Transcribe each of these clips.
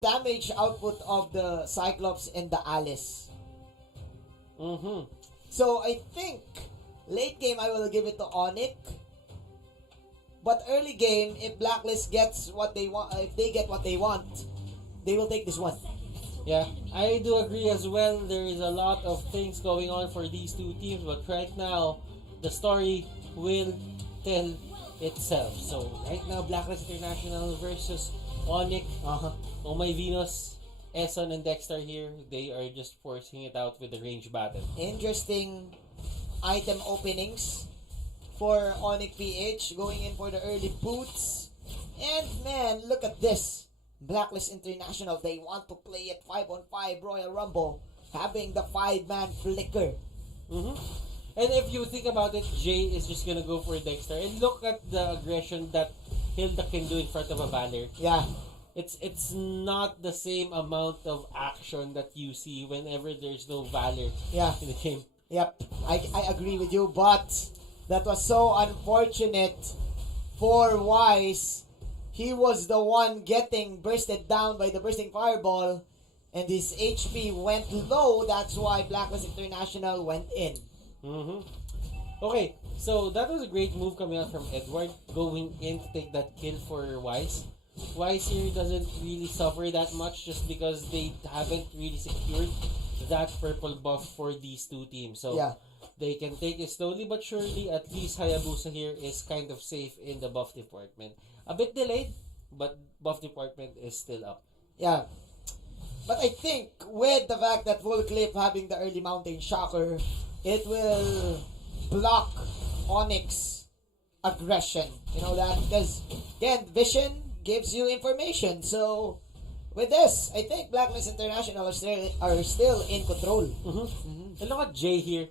damage output of the Cyclops and the Alice. Mm-hmm. So I think late game I will give it to onic. But early game, if Blacklist gets what they want, if they get what they want, they will take this one. Yeah, I do agree as well. There is a lot of things going on for these two teams, but right now, the story will tell itself. So, right now, Blacklist International versus Onic. Oh my Venus, Eson and Dexter here, they are just forcing it out with the range battle. Interesting item openings for Onic PH, going in for the early boots. And man, look at this. Blacklist International, they want to play it 5-on-5 Royal Rumble, having the 5-man flicker. Mm-hmm. And if you think about it, Jay is just gonna go for Dexter. And look at the aggression that Hilda can do in front of a Valor. Yeah. It's not the same amount of action that you see whenever there's no Valor in the game. Yep, I agree with you, but that was so unfortunate for Wise. He was the one getting bursted down by the bursting fireball, and his HP went low. That's why Blacklist International went in. Mm-hmm. Okay, so that was a great move coming out from Edward, going in to take that kill for Wise. Wise here doesn't really suffer that much just because they haven't really secured that purple buff for these two teams. So they can take it slowly but surely. At least Hayabusa here is kind of safe in the buff department. A bit delayed, but buff department is still up. Yeah. But I think with the fact that Full Clip having the early mountain shocker, it will block Onyx aggression. You know that? Because, again, vision gives you information. So, with this, I think Blacklist International are still in control. And look at Jay here.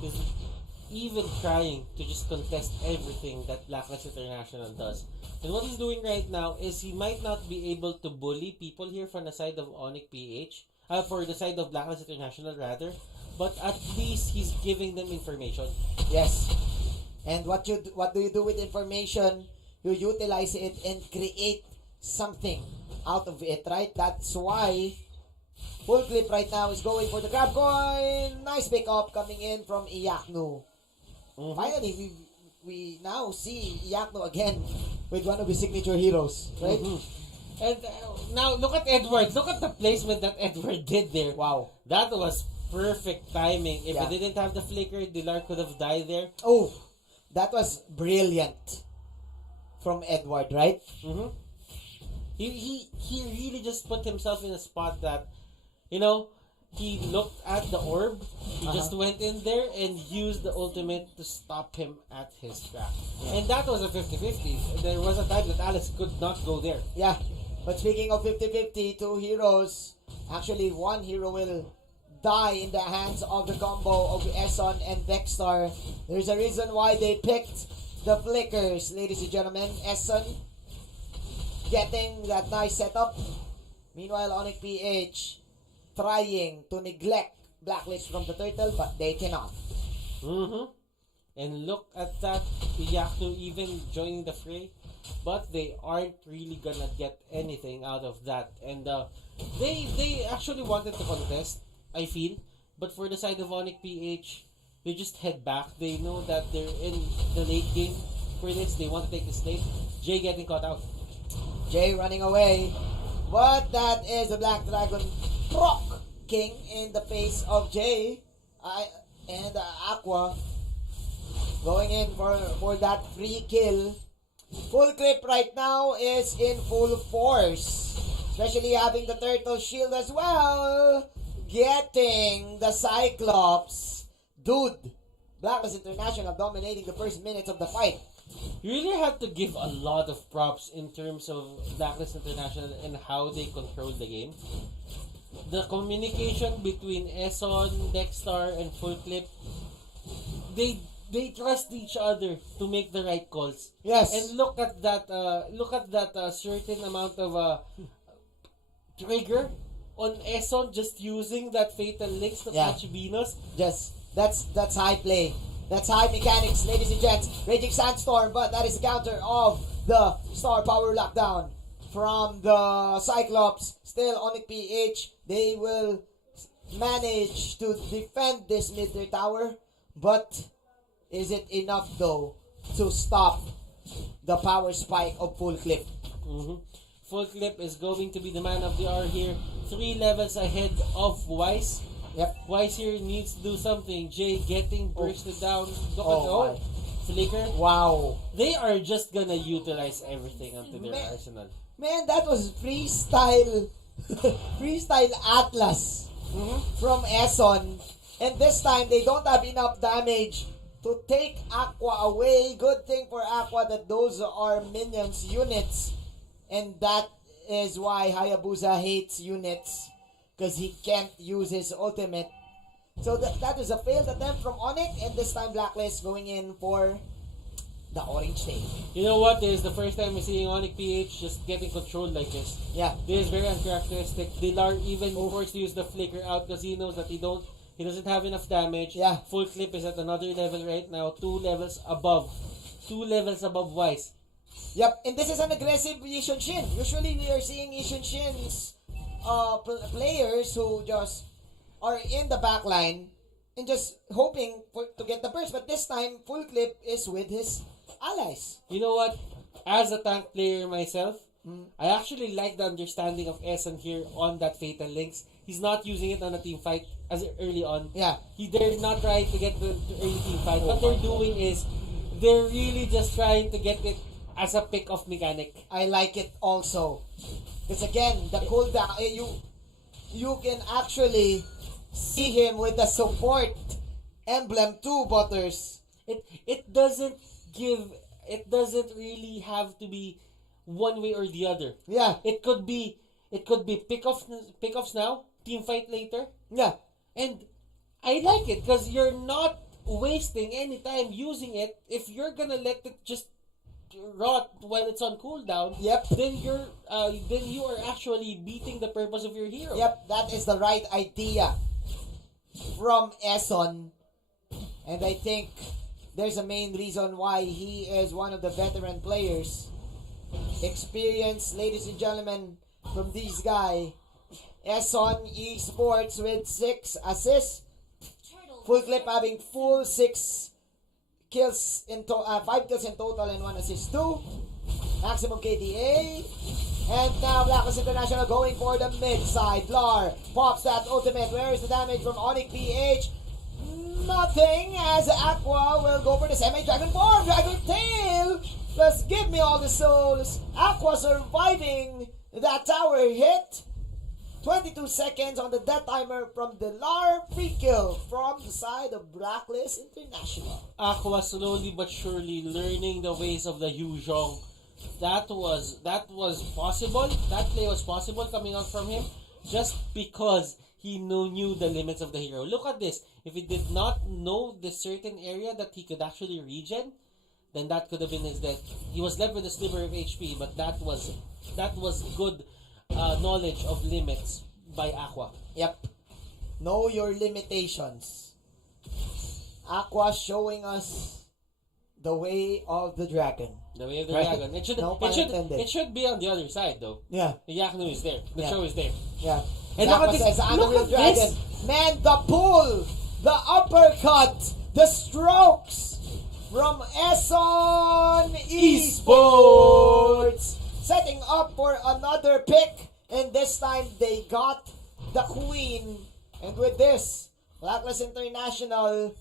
He's even trying to just contest everything that Blacklist International does. And what he's doing right now is he might not be able to bully people here from the side of Onic PH, for the side of Blacklist International rather, but at least he's giving them information. Yes. And what do you do with information? You utilize it and create something out of it, right? That's why Full Clip right now is going for the grab coin. Nice pick up coming in from Iyaknu. Finally, we now see Iyaknu again with one of his signature heroes, right? And now look at Edward. Look at the placement that Edward did there. Wow. That was perfect timing. If he didn't have the flicker, Dilar could have died there. Oh, that was brilliant from Edward, right? He really just put himself in a spot that, you know, he looked at the orb, he just went in there and used the ultimate to stop him at his track. And that was a 50-50. There was a time that Alice could not go there. Yeah, but speaking of 50-50, two heroes, actually one hero will die in the hands of the combo of Eson and Dexter. There's a reason why they picked the flickers, ladies and gentlemen. Eson getting that nice setup. Meanwhile, Onic PH trying to neglect Blacklist from the turtle, but they cannot. And look at that, Iyaknu even joining the fray, but they aren't really gonna get anything out of that. And they actually wanted to contest, I feel, but for the side of Onic PH, they just head back. They know that they're in the late game for this. They want to take this late. Jay getting caught out. Jay running away, but that is the Black Dragon Proc King in the face of Jay and Aqua going in for that free kill. Full Clip right now is in full force, especially having the turtle shield as well, getting the Cyclops. Dude, Blacklist International dominating the first minutes of the fight. You really have to give a lot of props in terms of Blacklist International and how they control the game. The communication between Eson, Dexter, and Full Clip, they trust each other to make the right calls. Yes. And look at that certain amount of trigger on Eson just using that fatal links to catch Venus. Just that's high play. That's high mechanics, ladies and gents. Raging Sandstorm, but that is the counter of the Star Power Lockdown. from the Cyclops. Still, onic PH, they will manage to defend this mid-tier tower. But is it enough though to stop the power spike of Full Clip? Mm-hmm. Full Clip is going to be the man of the hour here. 3 levels ahead of Wise. Yep. Wise here needs to do something. Jay getting bursted down. Look at my. Flicker. Wow. They are just gonna utilize everything onto their Man. arsenal. Man, that was freestyle. Freestyle Atlas from Eson. And this time, they don't have enough damage to take Aqua away. Good thing for Aqua that those are minions units. And that is why Hayabusa hates units. Because he can't use his ultimate. So that is a failed attempt from onic. And this time, Blacklist going in for the orange tail. You know what? This is the first time we're seeing onic PH just getting controlled like this. Yeah. This is very uncharacteristic. Dilar even forced to use the flicker out because he knows that he doesn't have enough damage. Yeah. Full Clip is at another level right now, 2 levels above. 2 levels above Wise. Yep, and this is an aggressive Yishun Shin. Usually we are seeing Yishun Shin's players who just are in the back line and just hoping to get the burst. But this time, Full Clip is with his allies. You know what? As a tank player myself, I actually like the understanding of Essen here on that Fatal Links. He's not using it on a team fight as early on. Yeah. They're not trying to get the early team fight. What they're doing is they're really just trying to get it as a pick of mechanic. I like it also. Because again, the cooldown, you can actually see him with the support emblem too, Butters. It doesn't really have to be one way or the other. Yeah. It could be pickoffs now, team fight later. Yeah. And I like it because you're not wasting any time using it. If you're gonna let it just rot while it's on cooldown, Yep. then you are actually beating the purpose of your hero. Yep, that is the right idea from Eson. And I think there's a main reason why he is one of the veteran players. Experience, ladies and gentlemen, from this guy. Eson Esports with 6 assists. Full Clip having full 6 kills in 5 kills in total and 1 assist too. Maximum KDA. And now Blacklist International going for the mid side. Lar pops that ultimate. Where is the damage from onic PH? Nothing, as Aqua will go for the semi-dragon form. Dragon tail. Just give me all the souls. Aqua surviving that tower hit. 22 seconds on the death timer from the Lar. Free kill from the side of Blacklist International. Aqua slowly but surely learning the ways of the Yu Zhong. That was possible. That play was possible coming out from him just because he knew the limits of the hero. Look at this. If he did not know this certain area that he could actually regen, then that could have been his death. He was left with a sliver of HP, but that was good knowledge of limits by Aqua. Yep. Know your limitations. Aqua showing us the way of the dragon. The way of the Right. dragon. It should be on the other side though. Yeah. The Yaknu is there. The Yeah. show is there. Yeah. And Aqua look at this. says, I'm a Look real at dragon. this. Man, the pull, the uppercut, the strokes from Eson Esports. Setting up for another pick. And this time they got the queen. And with this, Blacklist International,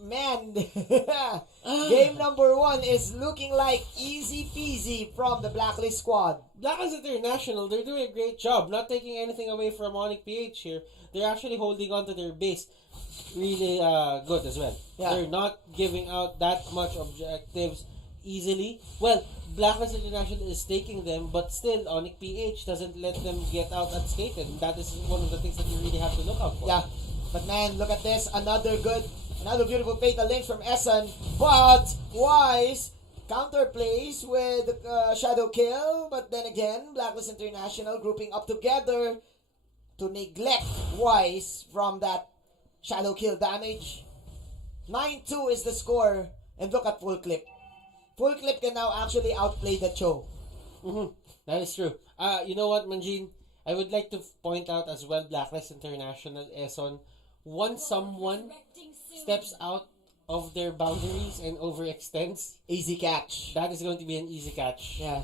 man, game number 1 is looking like easy peasy from the Blacklist squad. Blacklist International, they're doing a great job. Not taking anything away from onic PH here. They're actually holding on to their base really good as well. Yeah. They're not giving out that much objectives easily. Well, Blacklist International is taking them, but still, onic PH doesn't let them get out unscathed. That is one of the things that you really have to look out for. Yeah, but man, look at this. Another beautiful fatal links from Essen. But Wise counterplays with Shadow Kill. But then again, Blacklist International grouping up together to neglect Wise from that Shadow Kill damage. 9-2 is the score. And look at Full Clip. Full Clip can now actually outplay the Cho. Mhm. That is true. You know what, Manjin? I would like to point out as well, Blacklist International is on once someone steps out of their boundaries and overextends, Easy catch. that is going to be an easy catch. Yeah.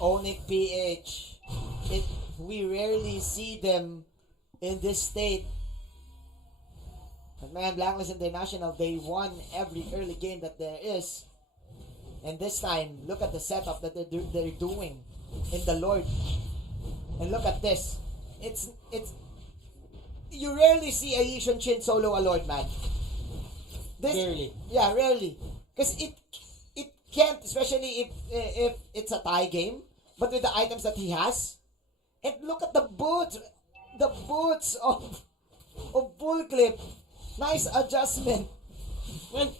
onic PH. It we rarely see them in this state. But man, Blacklist International, they won every early game that there is. And this time, look at the setup that they're doing in the Lord. And look at this. It's you rarely see a Yishun Chin solo a Lord, man. This, Barely. yeah, rarely. Because it can't, especially if it's a tie game. But with the items that he has, and look at the boots of Bull Clip. Nice adjustment. Well,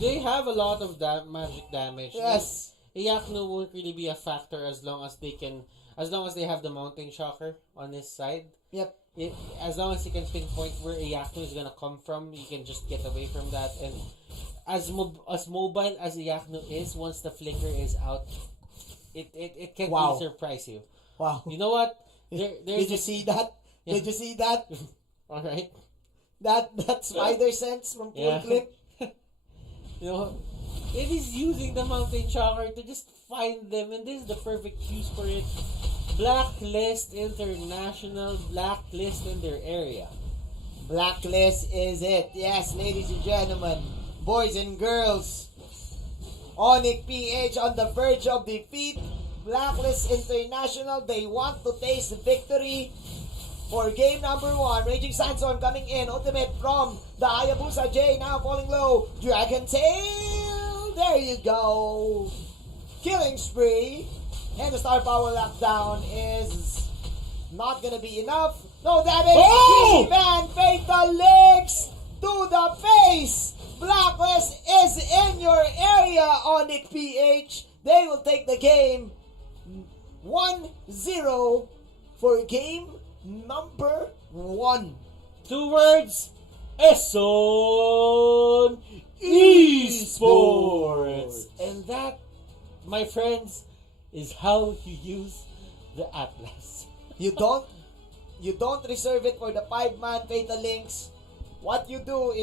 they have a lot of magic damage. Yes. Iyakno won't really be a factor as long as they have the mounting shocker on his side. Yep. As long as he can pinpoint where Iyakno is gonna come from, he can just get away from that. And as mobile as Iyakno is, once the flicker is out, it can Wow. really surprise you. Wow. You know what? Did you see that? Yeah. Did you see that? All right. That spider sense from Bull Yeah. Clip? You know, it is using the mountain shocker to just find them, and this is the perfect use for it. Blacklist International, blacklist in their area. Blacklist is it. Yes, ladies and gentlemen, boys and girls. onic PH on the verge of defeat. Blacklist International, they want to taste victory for game number 1. Raging Sandstorm coming in. Ultimate from the Hayabusa J. Now falling low. Dragon Tail. There you go. Killing spree. And the star power lockdown is not gonna be enough. No damage. Oh! Van Fatal Legs to the face. Blacklist is in your area, onic PH. They will take the game 1-0 for game number 1. 2 words, Eson Esports. And that, my friends, is how you use the Atlas. You don't reserve it for the 5-man Fatal Links. What you do is